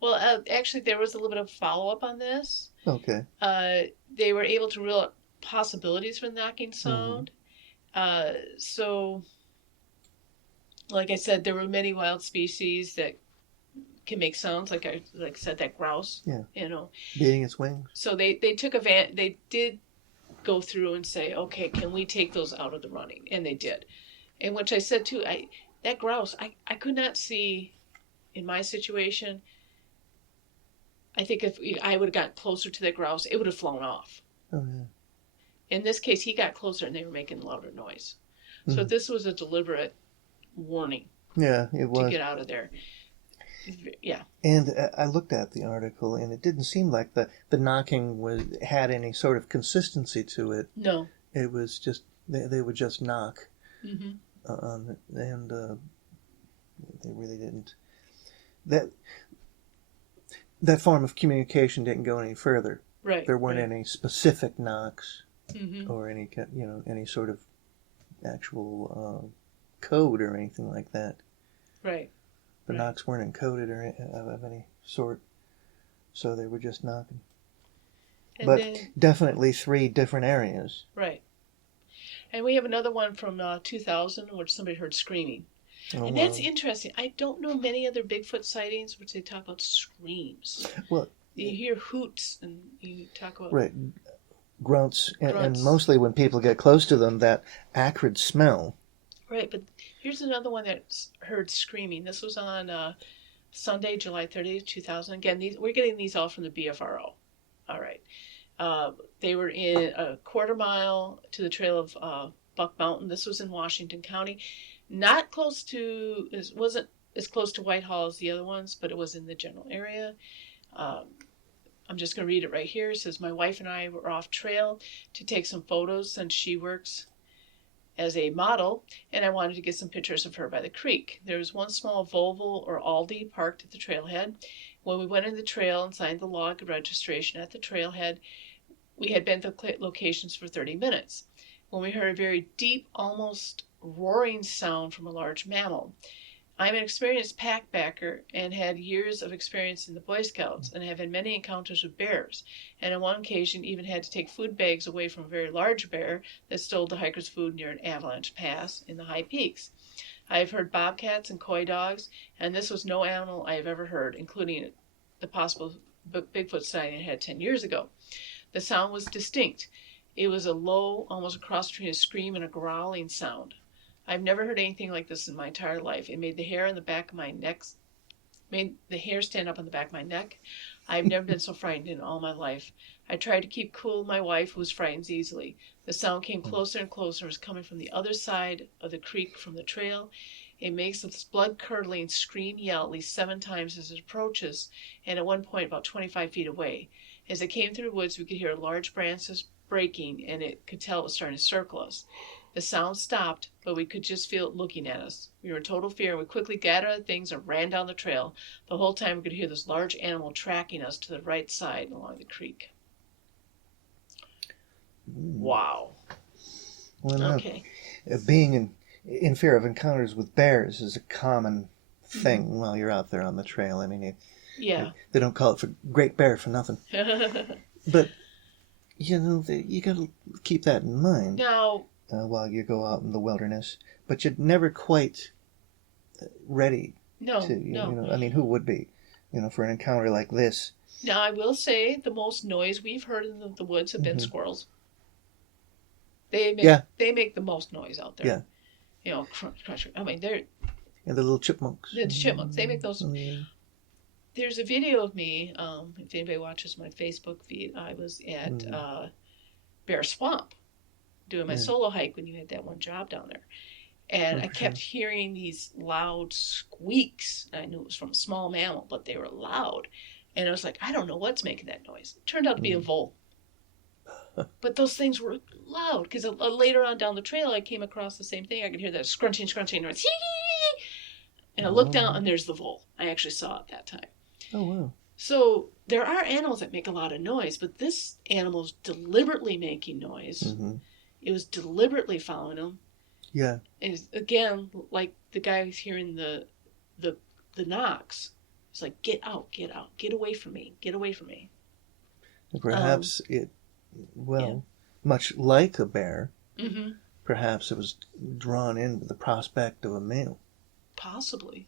Well, actually, there was a little bit of follow-up on this. Okay. They were able to rule out possibilities for the knocking sound. So, like I said, there were many wild species that can make sounds, like I said, that grouse. Yeah. You know. Beating its wings. So they took they did go through and say, okay, can we take those out of the running? And they did. And which I said too, that grouse, I could not see in my situation. I think if I would have gotten closer to that grouse, it would have flown off. Oh, yeah. In this case, he got closer and they were making louder noise. So this was a deliberate warning. Yeah, it was. To get out of there. Yeah. And I looked at the article, and it didn't seem like the knocking had any sort of consistency to it. No. It was just, they would just knock. Mm-hmm. And they really didn't. That form of communication didn't go any further. Right. There weren't any specific knocks or any sort of actual code or anything like that. Right. The knocks weren't encoded or of any sort, so they were just knocking. But definitely 3 different areas. Right. And we have another one from 2000 in which somebody heard screaming. Oh, and that's interesting. I don't know many other Bigfoot sightings which they talk about screams. Well, you hear hoots and you talk about... Right. Grunts. And mostly when people get close to them, that acrid smell. Right, but here's another one that heard screaming. This was on Sunday, July 30th, 2000. Again, we're getting these all from the BFRO. All right. They were in a quarter mile to the trail of Buck Mountain. This was in Washington County. Not close to, it wasn't as close to Whitehall as the other ones, but it was in the general area. I'm just going to read it right here. It says, my wife and I were off trail to take some photos since she works as a model, and I wanted to get some pictures of her by the creek. There was one small Volvo or Aldi parked at the trailhead. When we went in the trail and signed the log of registration at the trailhead, we had been to the locations for 30 minutes. When we heard a very deep, almost roaring sound from a large mammal. I'm an experienced packbacker and had years of experience in the Boy Scouts and have had many encounters with bears, and on one occasion even had to take food bags away from a very large bear that stole the hikers' food near an avalanche pass in the high peaks. I have heard bobcats and coy dogs, and this was no animal I have ever heard, including the possible Bigfoot sighting I had 10 years ago. The sound was distinct. It was a low, almost a cross between a scream and a growling sound. I've never heard anything like this in my entire life. It made the hair on the back of my neck, made the hair stand up on the back of my neck. I've never been so frightened in all my life. I tried to keep cool my wife, who was frightened easily. The sound came closer and closer. It was coming from the other side of the creek from the trail. It makes this blood-curdling scream yell at least 7 times as it approaches, and at one point about 25 feet away. As it came through the woods, we could hear large branches breaking, and it could tell it was starting to circle us. The sound stopped, but we could just feel it looking at us. We were in total fear, and we quickly gathered our things and ran down the trail. The whole time we could hear this large animal tracking us to the right side along the creek. Wow. Well, okay. Being in fear of encounters with bears is a common thing while you're out there on the trail. I mean, they don't call it for Great Bear for nothing. But, you got to keep that in mind. Now, while you go out in the wilderness, but you're never quite ready no. I mean, who would be, for an encounter like this? Now, I will say the most noise we've heard in the woods have been squirrels. They make the most noise out there. Yeah. Crunch. I mean, they're... And the little chipmunks. The chipmunks, they make those... there's a video of me. If anybody watches my Facebook feed, I was at Bear Swamp doing my solo hike when you had that one job down there. And I kept hearing these loud squeaks. I knew it was from a small mammal, but they were loud. And I was like, I don't know what's making that noise. It turned out to be a vole. But those things were loud, because later on down the trail, I came across the same thing. I could hear that scrunching, and I looked down, and there's the vole. I actually saw it that time. Oh, wow. So there are animals that make a lot of noise, but this animal's deliberately making noise. Mm-hmm. It was deliberately following them. Yeah. And again, like the guy who's hearing the knocks, it's like, get out, get away from me, get away from me. Perhaps much like a bear, perhaps it was drawn in with the prospect of a meal. Possibly.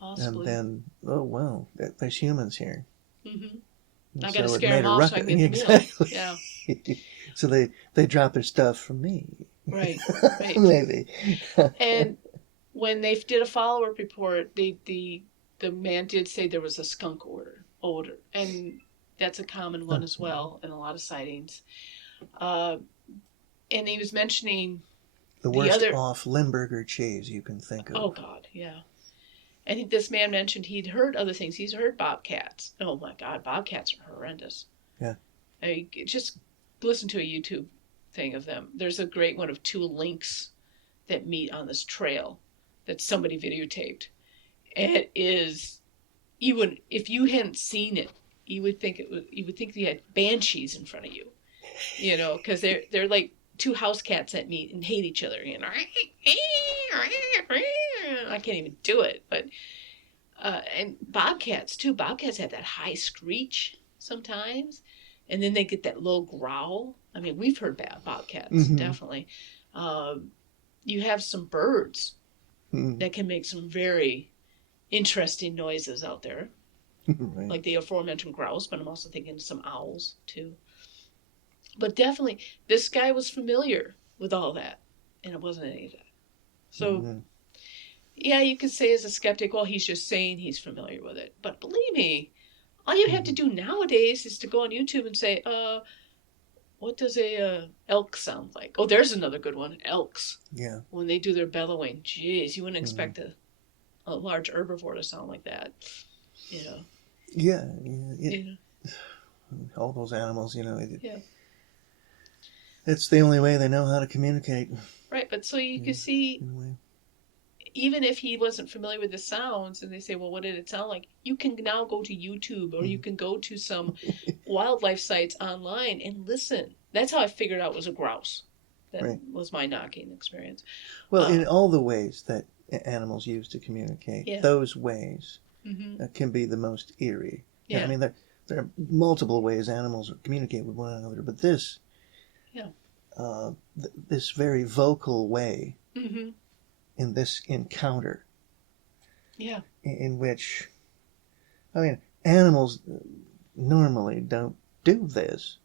And then, oh, well, there's humans here. Mm-hmm. I got to scare them off so I can get the meal. Yeah. So they drop their stuff for me. Right. Maybe. And when they did a follow-up report, the man did say there was a skunk odor, and that's a common one as well in a lot of sightings. And he was mentioning the worst off Limburger cheese you can think of. Oh God, yeah. I think this man mentioned he'd heard other things. He's heard bobcats. Oh my God, bobcats are horrendous. Yeah. Just listen to a YouTube thing of them. There's a great one of two lynx that meet on this trail that somebody videotaped. And it is, if you hadn't seen it, you would think you had banshees in front of you, because they're like two house cats that meet and hate each other. I can't even do it, but and bobcats too. Bobcats have that high screech sometimes, and then they get that low growl. I mean, we've heard bobcats, definitely. You have some birds that can make some very interesting noises out there. Right. Like the aforementioned grouse, but I'm also thinking some owls too. But definitely, this guy was familiar with all that, and it wasn't any of that. So, yeah, you could say as a skeptic, well, he's just saying he's familiar with it. But believe me, all you have to do nowadays is to go on YouTube and say, what does a elk sound like? Oh, there's another good one, elks. Yeah. When they do their bellowing, geez, you wouldn't expect a large herbivore to sound like that. Yeah. All those animals, it's the only way they know how to communicate. Right, but so you can see, even if he wasn't familiar with the sounds, and they say, well, what did it sound like? You can now go to YouTube, or you can go to some wildlife sites online and listen. That's how I figured out it was a grouse. That was my knocking experience. Well, in all the ways that animals use to communicate, those ways can be the most eerie. Yeah. I mean, there are multiple ways animals communicate with one another, but this very vocal way in this encounter, in which, I mean, animals normally don't do this,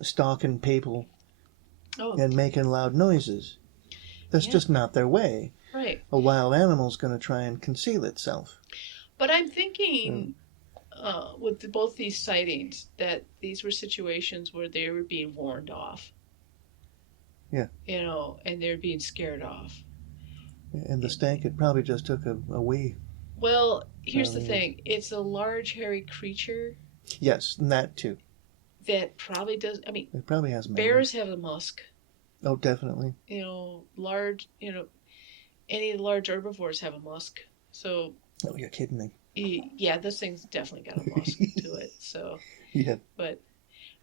stalking people and making loud noises. That's just not their way. Right. A wild animal's going to try and conceal itself. But I'm thinking, with both these sightings, that these were situations where they were being warned off. Yeah. And they're being scared off. And the stank, it probably just took a wee. Well, here's the thing. It's a large, hairy creature. Yes, and that too. That probably does, I mean. It probably has bears have a musk. Oh, definitely. Large, any large herbivores have a musk. So. Oh, you're kidding me. Yeah, this thing's definitely got a musk to it. So. Yeah. But,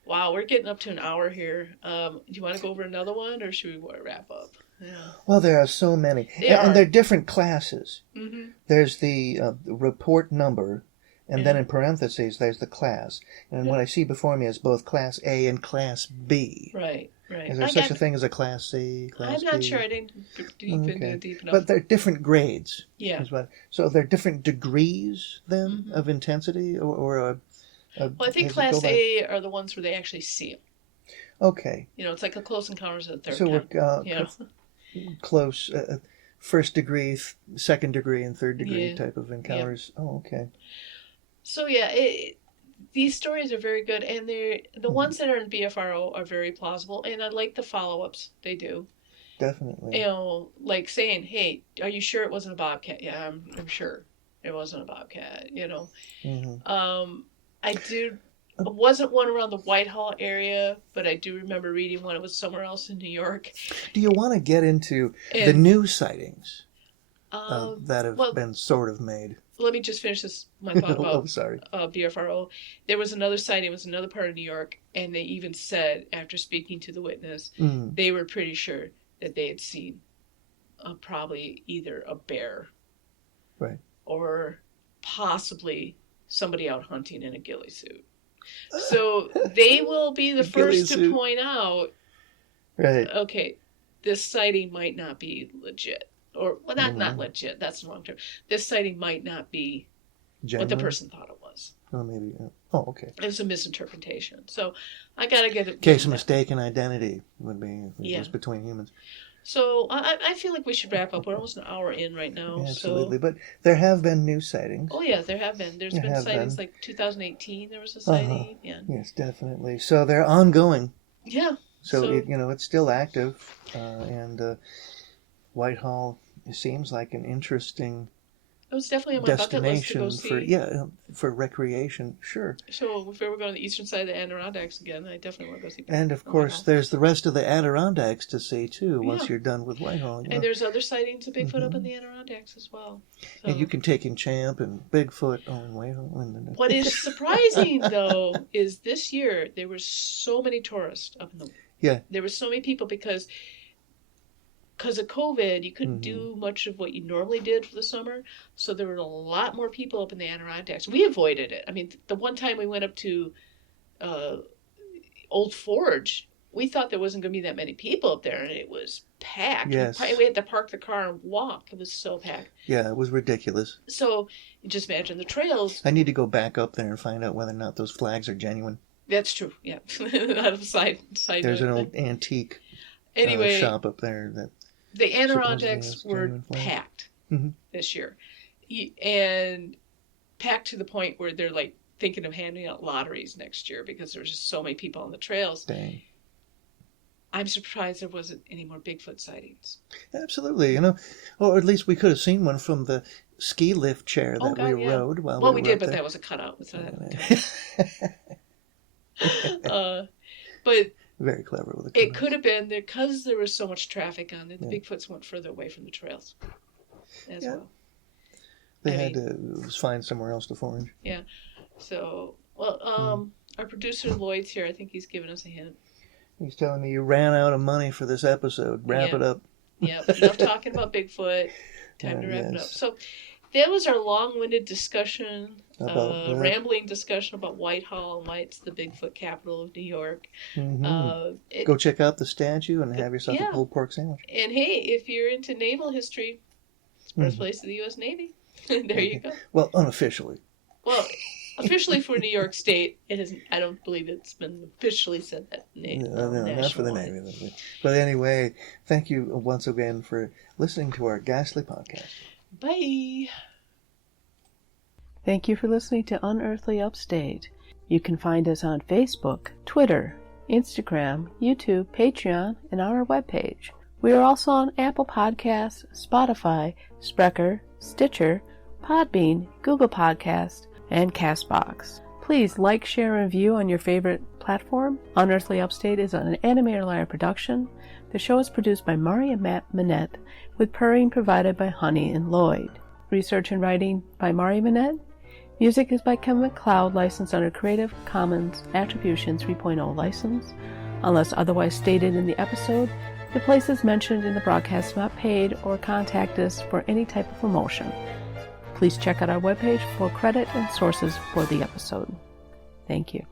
wow, we're getting up to an hour here. Do you want to go over another one, or should we wrap up? Yeah. Well, there are so many. And they're different classes. Mm-hmm. There's the report number, and then in parentheses, there's the class. And what I see before me is both Class A and Class B. Right. Is there such a thing as a Class C, Class B? I'm not sure. I didn't deep enough. But they're different grades. Yeah. So they're different degrees, then, of intensity? Well, I think Class A are the ones where they actually see them. Okay. It's like a Close Encounters of the Third Kind. So we're close. first degree, second degree, and third degree type of encounters. Yep. Oh, okay. So yeah, these stories are very good, and the ones that are in BFRO are very plausible, and I like the follow-ups they do. Definitely. You know, like saying, "Hey, are you sure it wasn't a bobcat?" Yeah, I'm sure it wasn't a bobcat. You know, It wasn't one around the Whitehall area, but I do remember reading one. It was somewhere else in New York. Do you want to get into the new sightings that have been sort of made? Let me just finish my thought about BFRO. There was another sighting. It was another part of New York, and they even said, after speaking to the witness, they were pretty sure that they had seen probably either a bear, right, or possibly somebody out hunting in a ghillie suit. So they will be the first to point out, right? Okay, this sighting might not be legit, or well, not legit. That's the wrong term. This sighting might not be genuine? What the person thought it was. Oh, maybe. Oh, okay. It was a misinterpretation. So I gotta get it. Case of mistaken identity would be just between humans. So I feel like we should wrap up. We're almost an hour in right now. Yeah, absolutely, but there have been new sightings. Oh yeah, there have been. There's been sightings like 2018. There was a sighting. Yeah. Yes, definitely. So they're ongoing. Yeah. So it's still active, and Whitehall seems like an interesting. It was definitely on my bucket list to go see. For recreation, sure. So if we were going to the eastern side of the Adirondacks again, I definitely want to go see. And of course, there's the rest of the Adirondacks to see too. Once you're done with Whitehall, and there's other sightings of Bigfoot up in the Adirondacks as well. So. And you can take in Champ and Bigfoot in Whitehall. What is surprising though is this year there were so many tourists up in the. Yeah. There were so many people because of COVID, you couldn't do much of what you normally did for the summer. So there were a lot more people up in the Adirondacks. We avoided it. I mean, the one time we went up to Old Forge, we thought there wasn't going to be that many people up there, and it was packed. Yes. We had to park the car and walk. It was so packed. Yeah, it was ridiculous. So you just imagine the trails. I need to go back up there and find out whether or not those flags are genuine. That's true, yeah. Out of side There's an old antique shop up there that... The Adirondacks were packed this year, and packed to the point where they're like thinking of handing out lotteries next year because there's just so many people on the trails. Dang. I'm surprised there wasn't any more Bigfoot sightings. Absolutely, or at least we could have seen one from the ski lift chair that we rode while we were we did, but there. that was a cutout. But. Very clever with the It could have been because there was so much traffic on it. The Bigfoots went further away from the trails as well. They had to find somewhere else to forage. Yeah. So, our producer Lloyd's here. I think he's giving us a hint. He's telling me you ran out of money for this episode. Wrap it up. Yep. Enough talking about Bigfoot. Time to wrap it up. So, that was our long-winded discussion, rambling discussion about Whitehall and why it's the Bigfoot capital of New York. Go check out the statue and have yourself a pulled pork sandwich. And hey, if you're into naval history, it's the birthplace of the U.S. Navy. There you go. Well, unofficially. Well, officially for New York State, it isn't. I don't believe it's been officially said that. No, not for the Navy. But anyway, thank you once again for listening to our ghastly podcast. Bye. Thank you for listening to Unearthly Upstate. You can find us on Facebook, Twitter, Instagram, YouTube, Patreon, and on our webpage. We are also on Apple Podcasts, Spotify, Spreaker, Stitcher, Podbean, Google Podcasts, and CastBox. Please like, share, and review on your favorite platform. Unearthly Upstate is an Animator Liar production. The show is produced by Mari and Matt Manette, with purring provided by Honey and Lloyd. Research and writing by Mari Manette. Music is by Kevin MacLeod, licensed under Creative Commons Attribution 3.0 license. Unless otherwise stated in the episode, the places mentioned in the broadcast are not paid or contact us for any type of promotion. Please check out our webpage for credit and sources for the episode. Thank you.